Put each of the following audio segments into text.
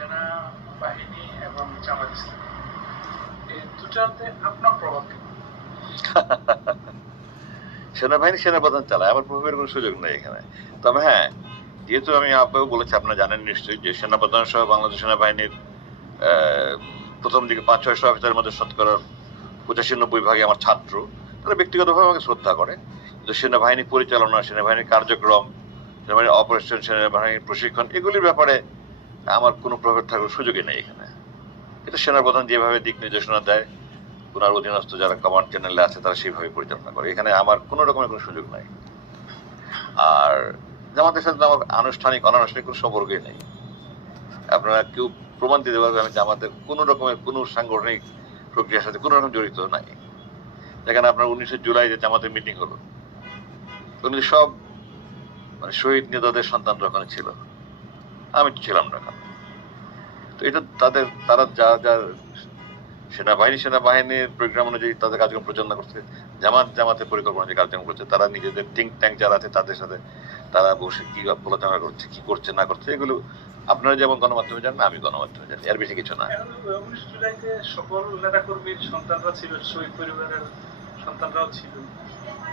সেনাবাহিনী এবং জামাত ইসলামী এই দুটাতে আপনার প্রভাব কি? সেনাবাহিনী সেনাপ্রধান চালায়, আমার প্রভাবের কোনো সুযোগ নেই এখানে। তবে হ্যাঁ, যেহেতু আমি আপনাকেও বলেছি, আপনারা জানেন নিশ্চয়ই যে সেনাপ্রধান সহ বাংলাদেশ সেনাবাহিনীর প্রথম দিকে 5-600 অফিসারের মধ্যে শতকরা 85-90 ভাগে আমার ছাত্র। তারা ব্যক্তিগতভাবে আমাকে শ্রদ্ধা করে, কিন্তু সেনাবাহিনী পরিচালনা, সেনাবাহিনীর কার্যক্রম, সেনাবাহিনীর অপারেশন, সেনাবাহিনীর প্রশিক্ষণ, এগুলির ব্যাপারে আমার কোনো প্রভাব থাকার সুযোগই নেই এখানে। এটা সেনাপ্রধান যেভাবে দিক নির্দেশনা দেয়, ওনার অধীনস্থ যারা কমান্ড চ্যানেলে আছে তারা সেইভাবে পরিচালনা করে। এখানে আমার কোনো রকমের কোনো সুযোগ নাই। আর জামাতের সাথে আমার আনুষ্ঠানিক অনানুষ্ঠানিক কোনো সম্পর্কই নেই। আপনারা কেউ প্রমাণ দিতে পারবে আমি জামাতের কোনো রকমের কোনো সাংগঠনিক প্রক্রিয়ার সাথে কোনো রকম জড়িত নাই। যেখানে আপনার 19 জুলাই যে জামাতের মিটিং হলো, ওগুলি সব মানে শহীদ নেতাদের সন্তানরা ওখানে ছিল, আমি ছিলাম না ওখানে। তো এটা তারা যা সেনাবাহিনীর প্রোগ্রাম অনুযায়ী তাদের কার্যক্রম পরিচালনা করছে, জামাতের পরিকল্পনা যে কার্যক্রম করছে, তারা নিজেদের থিঙ্ক ট্যাঙ্ক যারা আছে তাদের সাথে তারা বসে কি আলোচনা করছে, কি করছে না করছে, এগুলো আপনারা যেমন গণমাধ্যমে জানেন, আমি গণমাধ্যমে জানি, এর বেশি কিছু না। 19 জুলাইতে সকল নেতাকর্মীর সন্তানরা ছিল, শহীদ পরিবারের সন্তানরাও ছিল,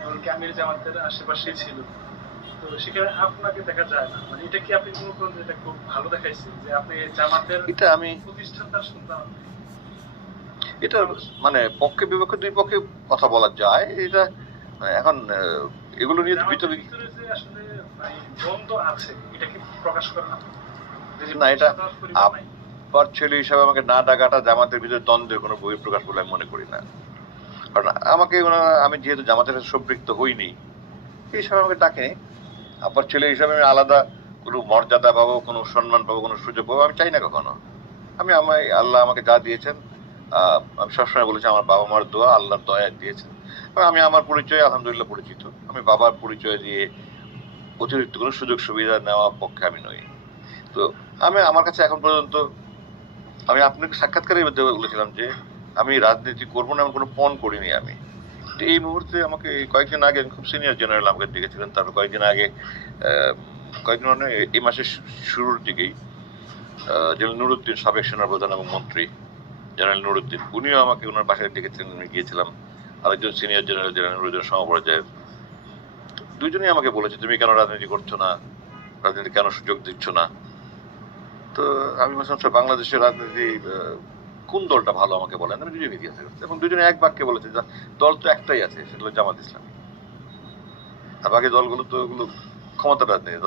এমনকি আমির জামাতের আশেপাশেই ছিল। তো সেখানে আপনাকে দেখা যায় না, মানে এটা কি আপনি মনে করেন এটা খুব ভালো দেখাইছে যে আপনি জামাতের এটা আমি প্রতিষ্ঠাতার সন্তান? এটা মানে পক্ষে বিপক্ষে দুই পক্ষে কথা বলা যায়। এটা মানে এখন এগুলো নিয়ে ভিতরে যে আসলে দ্বন্দ্ব আছে, এটা কি প্রকাশ করে না? না, এটা আবার ছেলে হিসাবে আমাকে না ডাকাটা জামাতের ভিতরে দ্বন্দ্বের কোনো বই প্রকাশ বলে আমি মনে করি না। কারণ আমাকে আমি যেহেতু জামাতের সাথে সম্পৃক্ত হইনি, এই হিসাবে আমাকে ডাকেনি। আবার ছেলে হিসাবে আমি আলাদা কোনো মর্যাদা পাবো, কোনো সম্মান পাবো, কোনো সুযোগ পাবো আমি চাই না কখনো। আল্লাহ আমাকে যা দিয়েছেন, আমি সবসময় বলেছি আমার বাবা মার দোয়া, আল্লাহর দয়া দিয়েছেন। আমি আমার পরিচয় আলহামদুলিল্লাহ পরিচিত। আমি বাবার পরিচয় দিয়ে অতিরিক্ত কোনো সুযোগ সুবিধা নেওয়ার পক্ষে আমি নই। তো আমার কাছে এখন পর্যন্ত, আমি আপনাকে সাক্ষাৎকারের মধ্যে বলেছিলাম যে আমি রাজনীতি করবো না, এমন কোনো পণ করিনি আমি। এই মুহূর্তে আমাকে কয়েকদিন আগে খুব সিনিয়র জেনারেল আমাকে ডেকেছিলেন, তারপর কয়েকদিন আগে কয়েকদিন মানে এই মাসের শুরুর দিকেই জেনারেল নুরুদ্দিন, সাবেক সেনাপ্রধান এবং মন্ত্রী জেনারেল নুরুদ্দিন, উনিও আমাকে ওনার বাসায় ডেকেছিলেন। আমি গিয়েছিলাম। আরেকজন সিনিয়র জেনারেল নুরুদ্দিন সমপর্যায়ের, দুইজনই আমাকে বলেছে তুমি কেন রাজনীতি করছো না, রাজনীতি কেন সুযোগ দিচ্ছ না। তো আমি বলছিলাম বাংলাদেশের রাজনীতি কোন দলটা ভালো আমাকে বলেন, আমি দুজনকে জিজ্ঞাসা করছি এবং দুজনে এক বাক্যে বলেছে দল তো একটাই আছে, সেটা হলো জামাত ইসলামী। আর বাকি দলগুলো তো ওগুলো ক্ষমতা রাজনীতি,